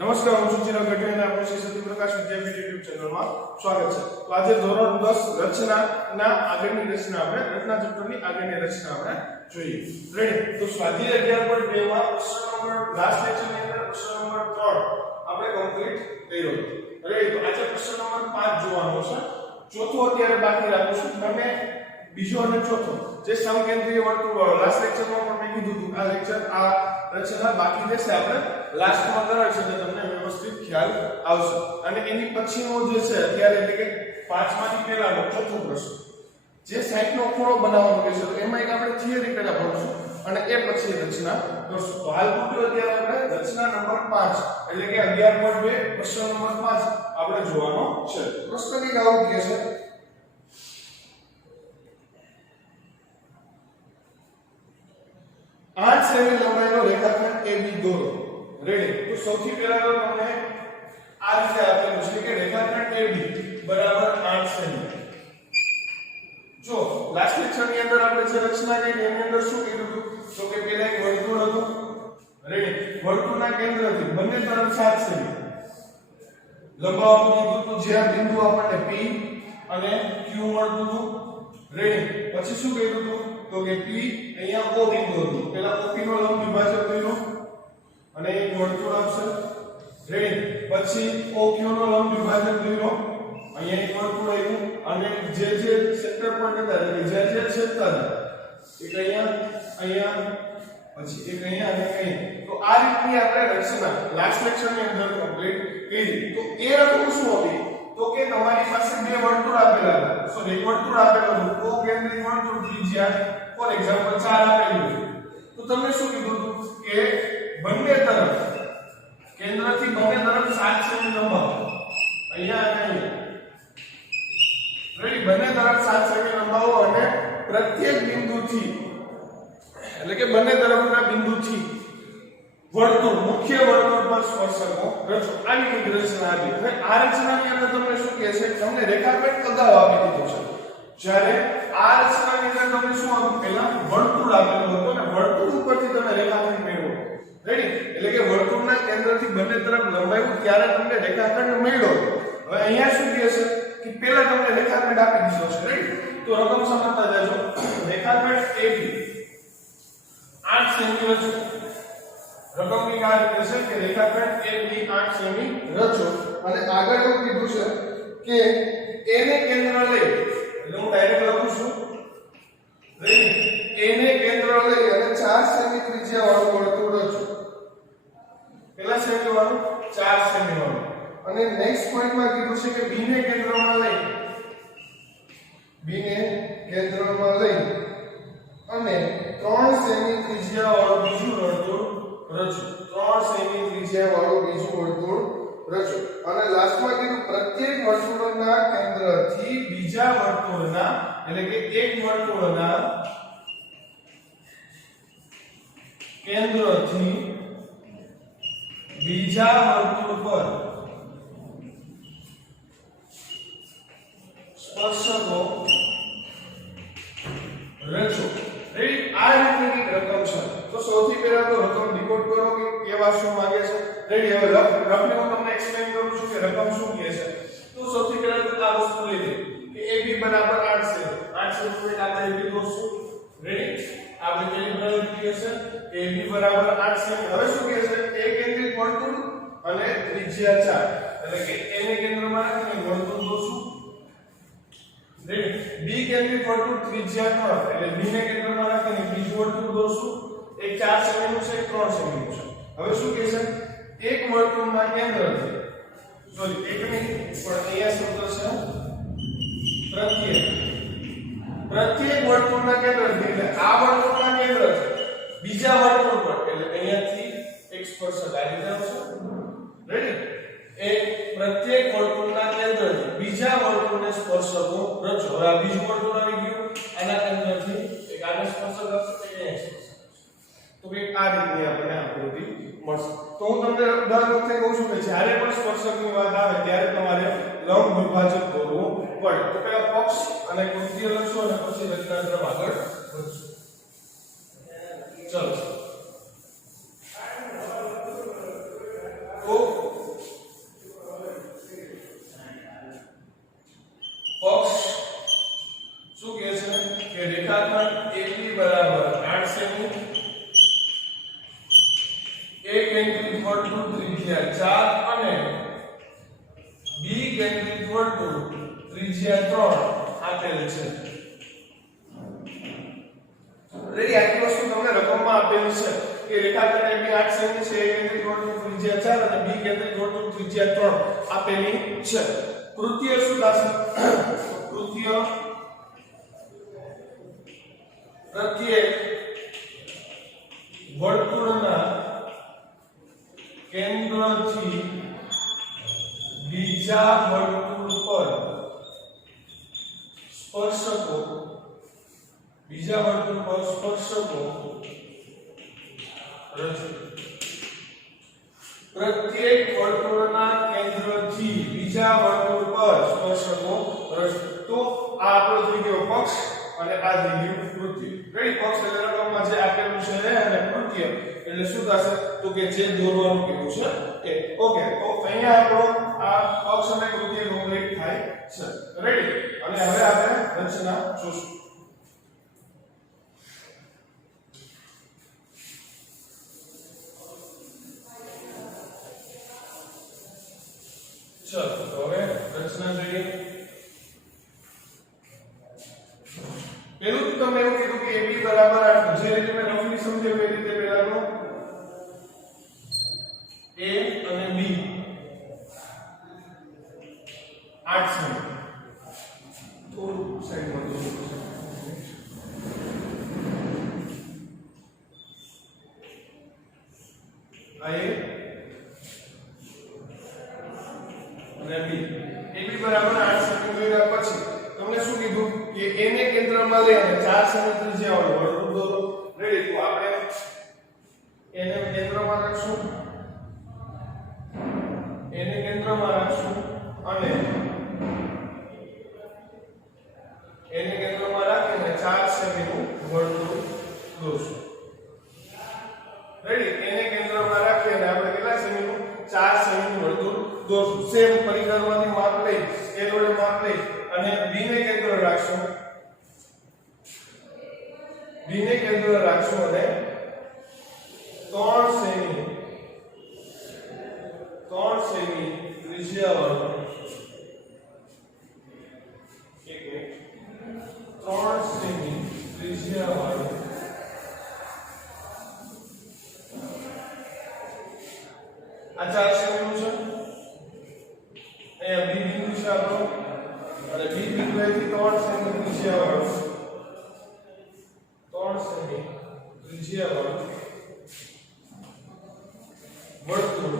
નમસ્કાર, હું છું ચિરાગ ગઢવી અને આપનું શ્રી સત્યપ્રકાશ વિદ્યાપીઠ યુટ્યુબ ચેનલમાં સ્વાગત છે. તો આજે ધોરણ 10 રચનાના આગળની રચના આપણે રચના ચેપ્ટરની આગળની રચના આપણે જોઈએ. રેડી? તો સ્વાધ્યાય 11.2 માં પ્રશ્ન નંબર લાસ્ટ લેક્ચરની અંદર પ્રશ્ન નંબર 3 આપણે કમ્પ્લીટ કર્યો હતો. રેડી? તો આજે પ્રશ્ન નંબર 5 જોવાનો છે. ચોથો અત્યારે બાકી રાખું છું. તમે બીજો અને ચોથો જે સમકેન્દ્રીય વર્તુળ લાસ્ટ લેક્ચરમાં પણ મેં કીધું હતું, આ લેક્ચર આ રચના બાકી રહેશે, આપણે લાસ્ટમાં કરાવશું એટલે તમને વ્યવસ્થિત ખ્યાલ આવશે. અને એની પછીનો જે છે અત્યારે એટલે કે પાંચમાંથી પહેલાનો ચોથો પ્રશ્ન જે 60 નો ખૂણો બનાવવાનો છે, તો એમાં એક આપણે થિયરી પહેલા ભણશું અને એ પછી રચના કરશું. તો હાલ પૂરતું અત્યારે આપણે રચના નંબર 5 એટલે કે 11.2 પ્રશ્ન નંબર 5 આપણે જોવાનો છે. પ્રશ્ન કંઈક આવું કહે છે: 8 સેમી લંબાઈનો રેખાખંડ AB દોરો. રેડી? તો સૌથી પહેલા તો તમને આ રીતે આપેલું છે કે રેખાખંડ AB બરાબર 8 સેમી. જો લાસ્ટ લેક્ચરની અંદર આપણે જે રચના કરી એની અંદર શું કીધું હતું? તો કે પહેલા એક વર્તુળ હતું. રેડી? વર્તુળના કેન્દ્રથી બંને તરફ 7 સેમી લંબાવવાનું કીધું હતું, જ્યાં બિંદુ આપણને P અને Q મળતું હતું. રેડી? પછી શું કીધું હતું? તો કે P અહીંયા O બિંદુ હતું. પહેલા OP નો લંબ વિભાજક કર્યો અને એક વર્તુળ આવશે. રેડી? પછી OQ નો લંબ વિભાજક કર્યો, અહીંયા એક વર્તુળ આવ્યું અને જે સેન્ટર પોઈન્ટ હતા એટલે જે છેદતા હતા એક અહીંયા પછી એક અહીંયા અને અહીંયા. તો આ રીતની આપણે રચના લાસ્ટ લેક્ચરની અંદર કમ્પ્લીટ કરી. તો એ રકમ શું હતી? તો કે તમારી પાસે બે વર્તુળ આપેલા હતા. સોરી, એક વર્તુળ આપેલું હતું, ઓ કેન્દ્રિત વર્તુળ ત્રિજ્યા ફોર એક્ઝામ્પલ 4 આપેલું છે. તો તમને શું કીધું હતું કે બંને તરફ કેન્દ્રથી બંને તરફ 7 સેમી લંબાવો, અહીંયા અને અહીંયા. રેડી? બંને તરફ 7 સેમી લંબાવો અને પ્રત્યેક બિંદુથી એટલે કે બંને તરફના બિંદુથી વર્તુળ મુખ્ય વર્તુળ પર સ્પર્શકો રચો. આવી એક રચના હતી. હવે આ રચનાની અંદર તમને શું કહે છે? તમને રેખાખંડ અગાઉ આપી દીધું છે. જ્યારે આ રચનાની અંદર તમને શું આપ્યું? પહેલા વર્તુળ આપેલું હતું અને વર્તુળ ઉપરથી તમે રેખાખંડ મેળવો. રેડી? એટલે કે વર્તુળના કેન્દ્રથી બંને તરફ લંબાવ્યું ત્યારે તમને રેખાખંડ મળ્યો. હવે અહીંયા શું કહે છે કે પહેલા તમને રેખાખંડ આપી દીધો છે. રેડી? તો રકમ સમજતા જાજો. રેખાખંડ AB 8 સેમી રચો. રકમની આ રીતે છે કે રેખાખંડ AB 8 સેમી રચો અને આગળ એવું કીધું છે કે A ને કેન્દ્ર લઈ, એટલે હું ડાયરેક્ટ લખું છું. રેડી? A ને કેન્દ્ર લઈ અને 4 સેમી ત્રિજ્યા વાળું વર્તુળ રચો. કેટલા સેમી વાળું? 4 સેમી વાળું. અને નેક્સ્ટ પોઈન્ટમાં કીધું છે કે B ને કેન્દ્રમાં લઈ અને 3 સેમી ત્રિજ્યા વાળું બીજું વર્તુળ રચો. 3 સેમી ત્રિજ્યા વાળું બીજું વર્તુળ રચો. અને લાસ્ટમાં કીધું પ્રત્યેક વર્તુળના કેન્દ્રથી બીજા વર્તુળના એટલે કે એક વર્તુળના કેન્દ્રથી બીજા વર્તુળ પર સ્પર્શકો રચો. રેડી? આ રીતની રકમ છે. તો સૌથી પહેલા તો રકમ ડિકોડ કરો કે કેવા શું માંગે છે. રેડી? હવે રકમને હું તમને એક્સપ્લેન કરું છું કે રકમ શું કહે છે. તો સૌથી પહેલા તો આ વસ્તુ લઈ લે કે AB બરાબર 8 સેમી. 8 સેમી આપણે AB દોરશું. રેડી? આપણે કેવી બનાવી છે? AB બરાબર 8 સેમી. હવે શું કહે છે? A કેન્દ્રિત વર્તુળ અને ત્રિજ્યા 4 એટલે કે A ને કેન્દ્રમાં રાખીને વર્તુળ દોરશું. રેડી? B કેન્દ્રિત વર્તુળ ત્રિજ્યા 3 એટલે B ને કેન્દ્રમાં રાખીને બીજું વર્તુળ દોરશું. એક 4 સેમી નું છે, એક 3 સેમી નું છે. હવે શું કહે છે? એક વર્તુળના કેન્દ્રથી સોરી એક નહીં પણ અહીંયા સૂત્ર છે પ્રત્યેક વર્તુળના કેન્દ્રથી એટલે આ વર્તુળના કેન્દ્રથી બીજા વર્તુળ પર એટલે અહીંયાથી એક સ્પર્શક આ રીતે આવશે. રેડી? એ પ્રત્યેક વર્તુળના કેન્દ્રથી બીજા વર્તુળને સ્પર્શકો રચો. હવે આ બીજું વર્તુળ આવી ગયું, આના કેન્દ્રથી એક આને સ્પર્શક આવશે, એક સ્પર્શક. તો કે આ રીતની આપણે આકૃતિ મળશે. તો હું તમને દર વખતે કહું છું કે જ્યારે પણ સ્પર્શકની વાત આવે ત્યારે તમારે લંબ વિભાજક દોરવું પડે. તો પહેલા પક્ષ અને કૃત્ય લખશો અને પછી રચનાક્રમ આગળ વધશો. ચલો. તો કેન્દ્રિત વર્તુળ ત્રિજ્યા 4 અને બી કેન્દ્રિત વર્તુળ ત્રિજ્યા 3 આપેલ છે. રેડી, આટલી વસ્તુ તમને રકમમાં આપેલી છે કે રેખાખંડ AB 8 સેમી છે, એ કેન્દ્રિત વર્તુળ ત્રિજ્યા 4 અને બી કેન્દ્રિત વર્તુળ ત્રિજ્યા 3 આપેલી છે. કૃત્ય શું થશે? કૃત્ય પ્રત્યેક વર્તુળના કેન્દ્રથી બીજા વર્તુળ પર સ્પર્શકો રચો. પ્રત્યેક વર્તુળના કેન્દ્રથી બીજા વર્તુળ પર સ્પર્શકો રચો. તો આ આપણો થઈ ગયો પક્ષ અને આ થઈ ગયું કૃત્ય. રેડી, પક્ષ એટલે રકમમાં જે આપેલું છે અને કૃત્ય એટલે શું થશે? તો કે જે દોરવાનું કીધું છે એ. ઓકે, તો અહીંયા આપણો આ પક્ષ અને કૃત્ય કમ્પ્લીટ થાય છે. રેડી, અને હવે આપણે રચના જોશું. ચલો, તો હવે રચના જોઈએ. પેલું તો તમને એવું કીધું કે AB બરાબર 8, જે રીતે મેં રફલી સમજાવ્યું એ રીતે પહેલાનો A અને B 8 સેમી. થોડું સાઈડમાં દોરો. આ A અને B. AB બરાબર 8 સેમી જોયા પછી તમને શું કીધું કે A ને કેન્દ્રમાં લઈ અને 4 સેમી ત્રિજ્યા વાળું વર્તુળ દોરો. રેડી, તો આપણે A ને કેન્દ્રમાં રાખશું, અને એને કેન્દ્રમાં રાખીને 4 સેમી નું વર્તુળ દોરશું. રેડી, એને કેન્દ્રમાં રાખીને આપણે કેટલા સેમી નું 4 સેમી નું વર્તુળ દોરશું. સેમ પરિઘમાંથી માપ લઈ, સ્કેલ વડે માપ લઈ અને B ને કેન્દ્ર રાખશું. B ને કેન્દ્ર રાખશું અને 3 સેમી ત્રિજ્યા વાળું 3 સેમી ત્રિજ્યા વાળું આ 4 સેમી નું છે. અહીંયા B બિંદુ છે આપણો, અને B બિંદુએથી 3 સેમી ત્રિજ્યા વાળું 3 સેમી ત્રિજ્યા વાળું વર્તુળ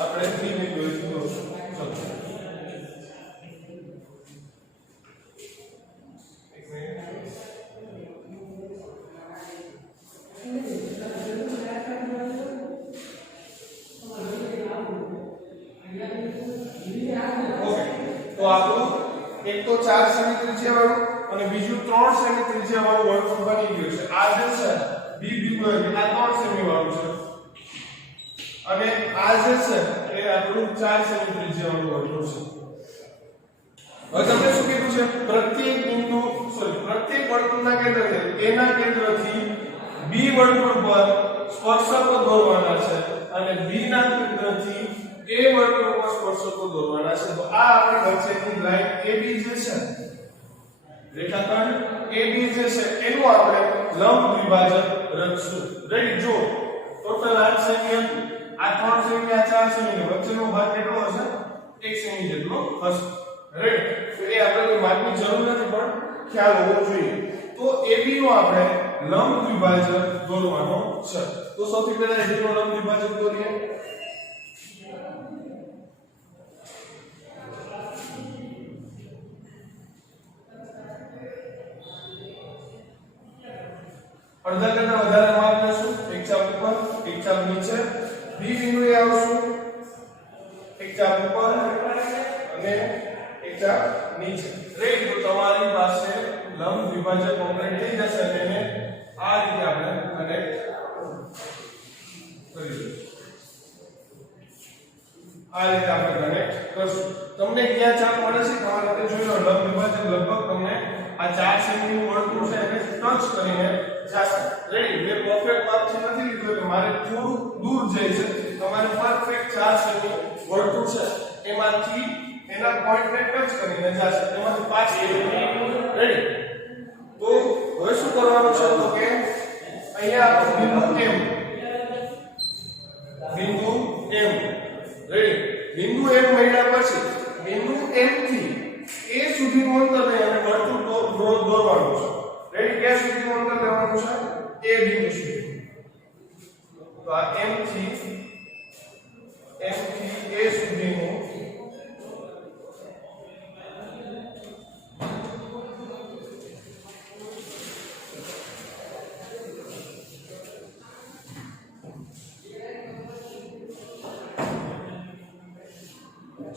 આપણે B બિંદુએથી દોરશું. ચલો, એક મિનિટ. તો આપણું એક તો 4 સેમી ત્રિજ્યા વાળું અને બીજું 3 સેમી ત્રિજ્યા વાળું વર્તુળ બની ગયું છે. આ જે છે B બિંદુ આ 3 સેમી વાળું છે અને આ જે છે એ આપણું 4 સેમી ત્રિજ્યા વાળું વર્તુળ છે. હવે તમને શું કીધું છે? પ્રત્યેક વર્તુળના કેન્દ્રથી A ના કેન્દ્રથી B વર્તુળ પર સ્પર્શકો દોરવાના છે અને B ના કેન્દ્રથી A વર્તુળ પર સ્પર્શકો દોરવાના છે. તો આ આપણી વચ્ચેની લાઈન AB જે છે, રેખાખંડ AB જે છે એનું આપણે લંબ દ્વિભાજક રચશું. રેડી, જો ટોટલ 8 સેમી હતું, આ 3 સેમી આ 4 સેમી વચ્ચેનો ભાગ કેટલો હશે? 1 સેમી જેટલો હશે. રેડી, તો એ આપણે માપની જરૂર નથી પણ ખ્યાલ હોવો જોઈએ. તો AB નો આપણે લંબ દ્વિભાજક દોરવાનો છે. તો સૌથી પહેલા AB નો લંબ દ્વિભાજક દોરીએ. અડધા કરતા વધારે માપ લેશું. એક ચાપ ઉપર, એક ચાપ નીચે. B બિંદુએ આવશું, એક ચાપ ઉપર અને એક ચાપ નીચે. રેડી, તો તમારી પાસે લંબ દ્વિભાજક કોમ્પ્લીટ થઈ જશે અને એને આ રીતે આપણે કનેક્ટ કરી દઈશું. આ રીતે આપણે કનેક્ટ કરશું. તમને ક્યાં ચાપ મળે છે તમારે આપણે જોઈ લો. લંબ દ્વિભાજક લગભગ તમને આ 4 સેમી નું વર્તુળ છે એને ટચ કરીને જાશે રેડી મેં પરફેક્ટ માપથી નથી લીધું એટલે મારે થોડું દૂર જાય છે તમારે પરફેક્ટ 4 સેમી વર્તુળ છે એમાંથી એના પોઈન્ટને ટચ કરીને જાશે એમાંથી 5 સેમી રેડી તો હવે શું કરવાનું છે તો કે અહીંયા બિંદુ M રેડી બિંદુ M મળ્યા પછી બિંદુ M થી A સુધીનું અંતર લઈ અને વર્તુળ દોરવાનું છે રેડી ક્યાં સુધીનું અંતર લેવાનું છે A બિંદુ સુધી તો આ M થી A સુધીનું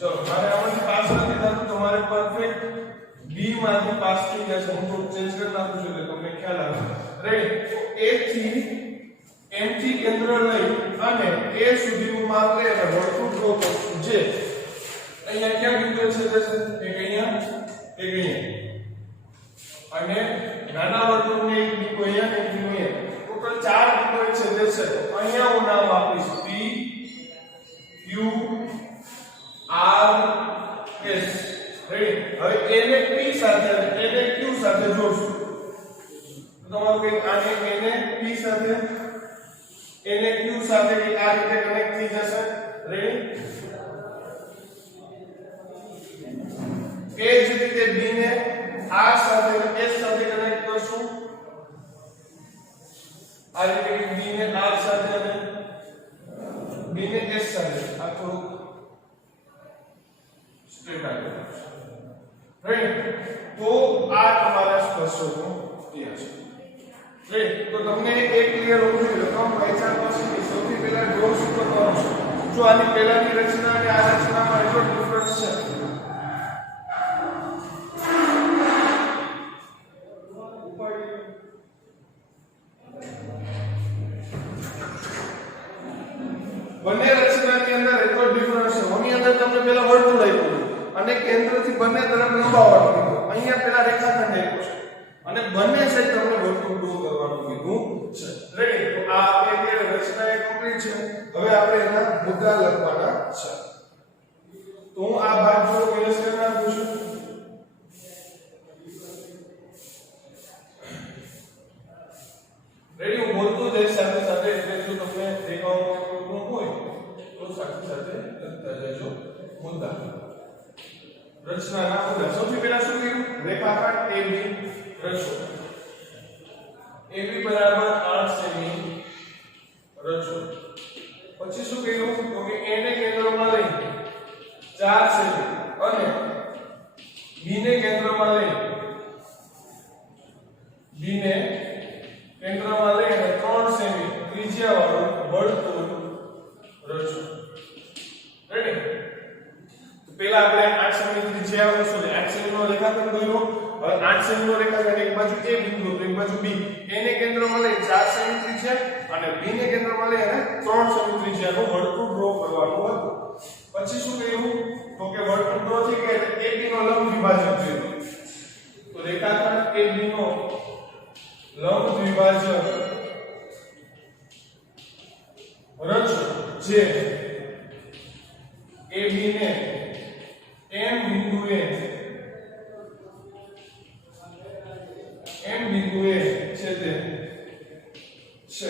चलो मारे आમાંથી પાસ નથી થતું તમારે પરફેક્ટ બી માંથી પાસ થઈ જશે હું થોડું ચેન્જ કરી નાખું છું એટલે તમને ખ્યાલ આવે રેડી A થી M થી કેન્દ્ર લઈ અને A સુધીનું માપ લે અને વર્તુળ ડ્રો કરશું જે અહીંયા ક્યાં બિંદુ છે જશે એક અહીંયા અને નાના વર્તુળને એક બિંદુ અહીંયા એક બિંદુ અહીંયા ટોટલ 4 બિંદુઓ છે જશે અહીંયા હું નામ આપીશ P Q R S ready હવે A ને P સાથે અને A ને Q સાથે જોડશું તો તમારું કે આને A ને P સાથે A ને Q સાથે કે આ રીતે કનેક્ટ થઈ જશે રેડી એ જ રીતે B ને R સાથે અને S સાથે કનેક્ટ કરશું આ રીતે B ને R સાથે અને B ને S સાથે આ થોડું राइट तो आ તમારા સ્પર્શકો ત્યાં છે રાઈટ તો તમને એક ક્લિયર હોવું જોઈએ રકમ પહેચાન પછી સૌથી પહેલા ડ્રો શું કરવાનું છે જો આની પહેલાની રચના અને આ રચનામાં એટલો ડિફરન્સ છે બંને રચનાની અંદર એટલો ડિફરન્સ છે ઓની અંદર તમને પહેલા વર્તુળ આપ્યું અને કેન્દ્રથી બંને તરફ લંબાવવાનું કીધું અહીંયા પેલા રેખાખંડ આપ્યો છે અને બંને સાઈડ તમને વર્તુળ ડ્રો કરવાનું કીધું છે રેડી તો આ આપણી રચના એ કમ્પ્લીટ છે હવે આપણે એના મુદ્દા લખવાના છે તો હું આ ભાગ જો મેનેજ કરી નાખું છું રેડી હું બોલતો જઈશ સાથે સાથે એટલે જો તમને દેખાવાનું પ્રોબ્લેમ હોય તો સાથે સાથે લખતા જજો મુદ્દા રચનાના મુદ્દા સૌથી પહેલા શું કર્યું રેખાખંડ AB રચો AB બરાબર 8 સેમી રચો પછી શું કર્યું તો કે A ને કેન્દ્રમાં લઈ 4 સેમી અને B ને કેન્દ્રમાં લઈ B ને કેન્દ્રમાં લઈ અને 3 સેમી ત્રિજ્યાવાળું વર્તુળ રચો રેડી પહેલા આપણે 8 સેમી ત્રિજ્યા વસ્તુ 8 સેમી નો રેખાખંડ દોર્યો હવે 8 સેમી નો રેખાખંડ એક બાજુ A બિંદુ તો એક બાજુ B A ને કેન્દ્રમાં લઈ 4 સેમી ત્રિજ્યા અને B ને કેન્દ્રમાં લઈ અને 3 સેમી ત્રિજ્યાનું વર્તુળ ડ્રો કરવાનું હતું પછી શું કર્યું તો કે વર્તુળ ડ્રો થઈ ગયા એટલે AB નો લંબ દ્વિભાજક કર્યું તો રેખાખંડ AB નો લંબ દ્વિભાજક રચો જે AB ને M બિંદુએ છેદે છે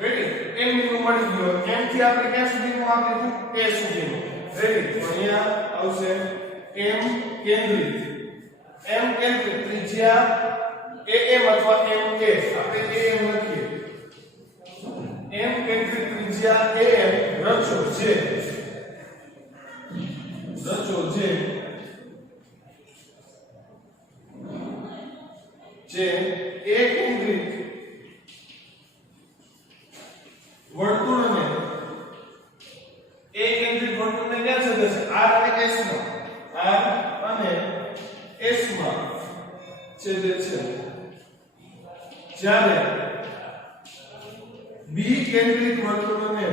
રેડી M બિંદુ મળી ગયો M થી આપણે ક્યાં સુધીનું માપ લીધું A સુધીનું રેડી તો અહીંયા આવશે M કેન્દ્રિત ત્રિજ્યા AM અથવા MA આપણે AM લખીએ M કેન્દ્રિત ત્રિજ્યા AM રચો જે A કેન્દ્રિત વર્તુળને ક્યાં છેદે છે R અને S માં છેદે છે જ્યારે B કેન્દ્રિત વર્તુળને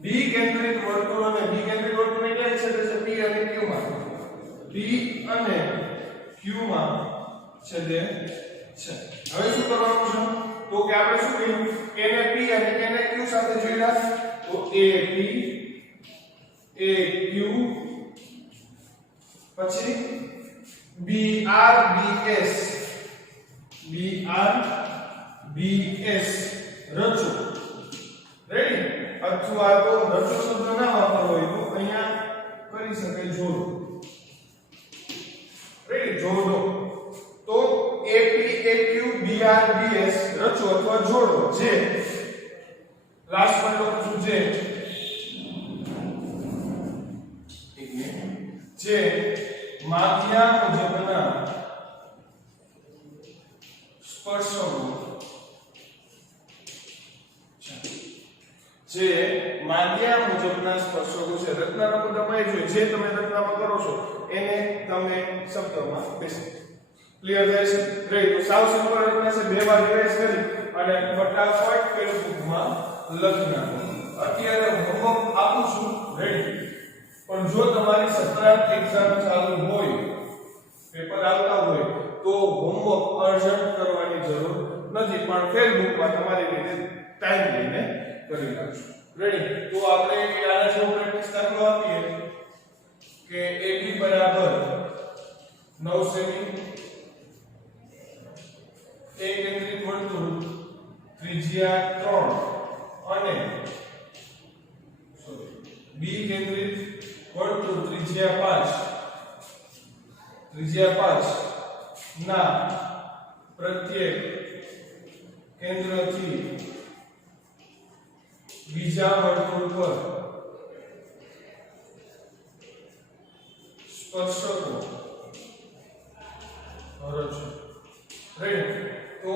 B કેન્દ્રિત વર્તુળને ક્યાં છેદે છે P અને Q માં B અને Q માં છેદે છે. હવે શું કરવાનું છે? તો કે આપણે શું કહ્યું a ને p અને a ને q સાથે જોડ્યા, તો a p a q પછી b r b s રચો. રેડી? અથવા તો રચો શબ્દ ના વાપરવો હોય તો અહીંયા કરી શકાય જોડો. રેડી? જોડો. તો AP AQ BR BS રચો અથવા જોડો, જે લાસ્ટ માં લખું છું જે માધ્યા મુજબના સ્પર્શકો છે. રચનાનો પદમાં જે તમે રચનામાં કરો છો એને તમે શબ્દમાં બેસી. ક્લિયર થાય છે? રેડી? તો સાવ સિમ્પલ રચના છે, બે વાર રિવાઇઝ કરી અને ફટાફટ ફેસબુકમાં લખી નાખો. અત્યારે હોમવર્ક આપું છું. રેડી? પણ જો તમારી સત્રાંત એક્ઝામ ચાલુ હોય, પેપર આવતા હોય, તો હોમવર્ક અર્જન્ટ કરવાની જરૂર નથી, પણ ફેસબુકમાં તમારી રીતે ટાઈમ લઈને કરી નાખજો. રેડી? તો આપણે આના જેવો પ્રેક્ટિસ દાખલો આપીએ કે AB બરાબર 9 સેમી, એક કેન્દ્રિત વર્તુળ ત્રિજ્યા 3 અને B કેન્દ્રિત વર્તુળ ત્રિજ્યા 5 ના પ્રત્યેક કેન્દ્રથી બીજા વર્તુળ પર સ્પર્શકો રચો. રેડી? તો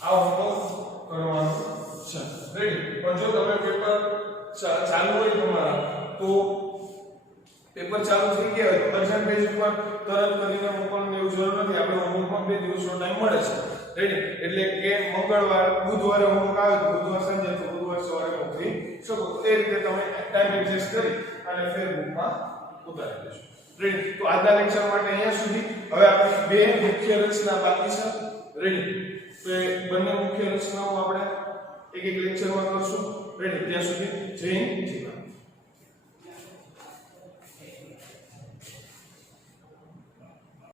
આ હોમવર્ક કરવાનું છે. રેડી? પણ જો તમે પેપર ચાલુ હોય તમારા, તો પેપર ચાલુ થઈ ગયા હોય તો અર્જન્ટ પેજ ઉપર તરત કરીને મોકલવાની એવું જરૂર નથી. આપણે હોમવર્કમાં 2 દિવસનો ટાઈમ મળે છે. રેડી? એટલે કે મંગળવાર બુધવારે હોમવર્ક આવે તો બુધવાર સાંજે તો બુધવાર સવારે મોકલી શકો. તો એ રીતે તમે ટાઈમ એડજસ્ટ કરી અને ફેસબુકમાં ઉતારી દેજો. રેડી? તો આજના લેક્ચર માટે અહીંયા સુધી. હવે આપણે બે મુખ્ય રચના બાકી છે. રેડી? તો એ બંને મુખ્ય રચનાઓ આપણે એક લેક્ચરમાં કરશું. રેડી? ત્યાં સુધી જય હિન્દ.